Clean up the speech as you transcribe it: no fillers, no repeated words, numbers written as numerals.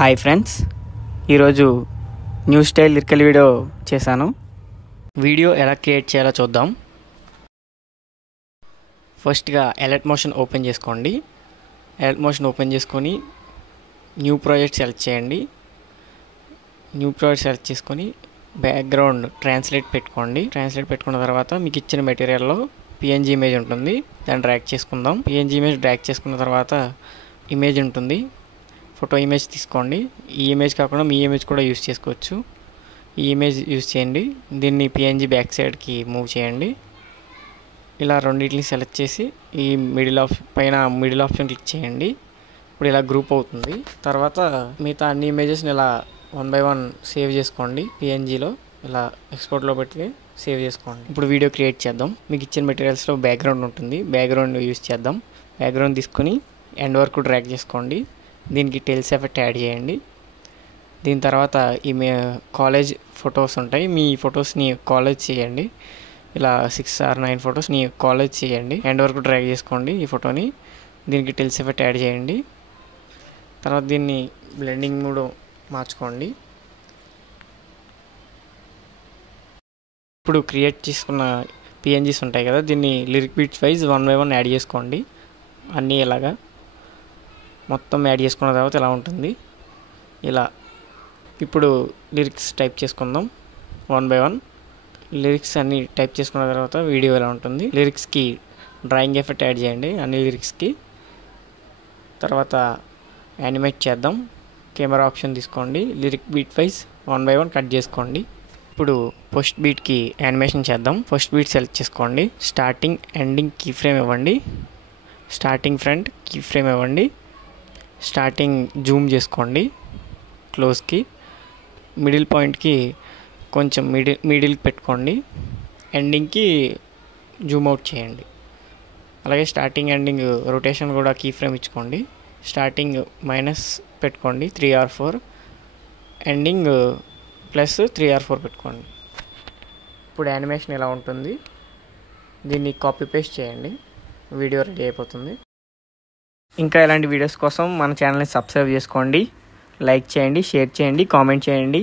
Hi friends, ఈరోజు new style lyrical video చేశాను. Video ఎలా క్రియేట్ చేయాలో చూద్దాం. ఫస్ట్గా ఎలర్ట్ మోషన్ ఓపెన్ చేసుకోండి. ఎలర్ట్ మోషన్ ఓపెన్ చేసుకొని న్యూ ప్రాజెక్ట్ సెలెక్ట్ చేయండి. న్యూ ప్రాజెక్ట్ సెలెక్ట్ చేసుకొని బ్యాక్గ్రౌండ్ ట్రాన్స్లేట్ పెట్టుకోండి. ట్రాన్స్లేట్ పెట్టుకున్న తర్వాత మీకు ఇచ్చిన మెటీరియల్లో పిఎన్జీ ఇమేజ్ ఉంటుంది, దాన్ని డ్రాగ్ చేసుకుందాం. పిఎన్జీ ఇమేజ్ డ్రాగ్ చేసుకున్న తర్వాత ఇమేజ్ ఉంటుంది, ఫోటో ఇమేజ్ తీసుకోండి. ఈ ఇమేజ్ కాకుండా మీ ఇమేజ్ కూడా యూస్ చేసుకోవచ్చు. ఈ ఇమేజ్ యూస్ చేయండి. దీన్ని పిఎన్జీ బ్యాక్ సైడ్కి మూవ్ చేయండి. ఇలా రెండింటిని సెలెక్ట్ చేసి ఈ మిడిల్ ఆప్షన్ క్లిక్ చేయండి. ఇప్పుడు ఇలా గ్రూప్ అవుతుంది. తర్వాత మిగతా అన్ని ఇమేజెస్ని ఇలా 1 by 1 సేవ్ చేసుకోండి. పిఎన్జీలో ఇలా ఎక్స్పోర్ట్లో పెట్టి సేవ్ చేసుకోండి. ఇప్పుడు వీడియో క్రియేట్ చేద్దాం. మీకు ఇచ్చిన మెటీరియల్స్లో బ్యాక్గ్రౌండ్ ఉంటుంది, బ్యాక్గ్రౌండ్ యూస్ చేద్దాం. బ్యాక్గ్రౌండ్ తీసుకొని ఎండ్ వరకు డ్రాగ్ చేసుకోండి. దీనికి టెయిల్స్ ఎఫెక్ట్ యాడ్ చేయండి. దీని తర్వాత ఈ కాలేజ్ ఫొటోస్ ఉంటాయి, మీ ఫొటోస్ని కాలేజ్ చేయండి. ఇలా 6 or 9 ఫొటోస్ని కాలేజ్ చేయండి. ఎండ్ వరకు డ్రాగ్ చేసుకోండి ఈ ఫోటోని. దీనికి టెయిల్స్ ఎఫెక్ట్ యాడ్ చేయండి. తర్వాత దీన్ని బ్లెండింగ్ మోడ్ మార్చుకోండి. ఇప్పుడు క్రియేట్ చేసుకున్న పిఎన్జీస్ ఉంటాయి కదా, దీన్ని lyric beats wise 1 by 1 add చేసుకోండి. అన్నీ ఇలాగా మొత్తం యాడ్ చేసుకున్న తర్వాత ఇలా ఉంటుంది. ఇలా ఇప్పుడు లిరిక్స్ టైప్ చేసుకుందాం 1 by 1. లిరిక్స్ అన్నీ టైప్ చేసుకున్న తర్వాత వీడియో ఇలా ఉంటుంది. లిరిక్స్కి డ్రాయింగ్ ఎఫెక్ట్ యాడ్ చేయండి అన్ని లిరిక్స్కి. తర్వాత యానిమేట్ చేద్దాం. కెమెరా ఆప్షన్ తీసుకోండి. Lyric beat wise 1 by 1 cut చేసుకోండి. ఇప్పుడు ఫస్ట్ బీట్కి యానిమేషన్ చేద్దాం. ఫస్ట్ బీట్ సెలెక్ట్ చేసుకోండి. స్టార్టింగ్ ఎండింగ్ కీ ఫ్రేమ్ ఇవ్వండి. స్టార్టింగ్ ఫ్రంట్ కీ ఫ్రేమ్ ఇవ్వండి. స్టార్టింగ్ జూమ్ చేసుకోండి క్లోజ్కి. మిడిల్ పాయింట్కి కొంచెం మిడిల్ పెట్టుకోండి. ఎండింగ్కి జూమ్ అవుట్ చేయండి. అలాగే స్టార్టింగ్ ఎండింగ్ రొటేషన్ కూడా కీ ఫ్రేమ్ ఇచ్చుకోండి. స్టార్టింగ్ మైనస్ పెట్టుకోండి 3 or 4, ఎండింగ్ ప్లస్ 3 or 4 పెట్టుకోండి. ఇప్పుడు యానిమేషన్ ఇలా ఉంటుంది. దీన్ని కాపీ పేస్ట్ చేయండి, వీడియో రెడీ అయిపోతుంది. ఇంకా ఇలాంటి వీడియోస్ కోసం మన ఛానల్ని సబ్స్క్రైబ్ చేసుకోండి, లైక్ చేయండి, షేర్ చేయండి, కామెంట్ చేయండి.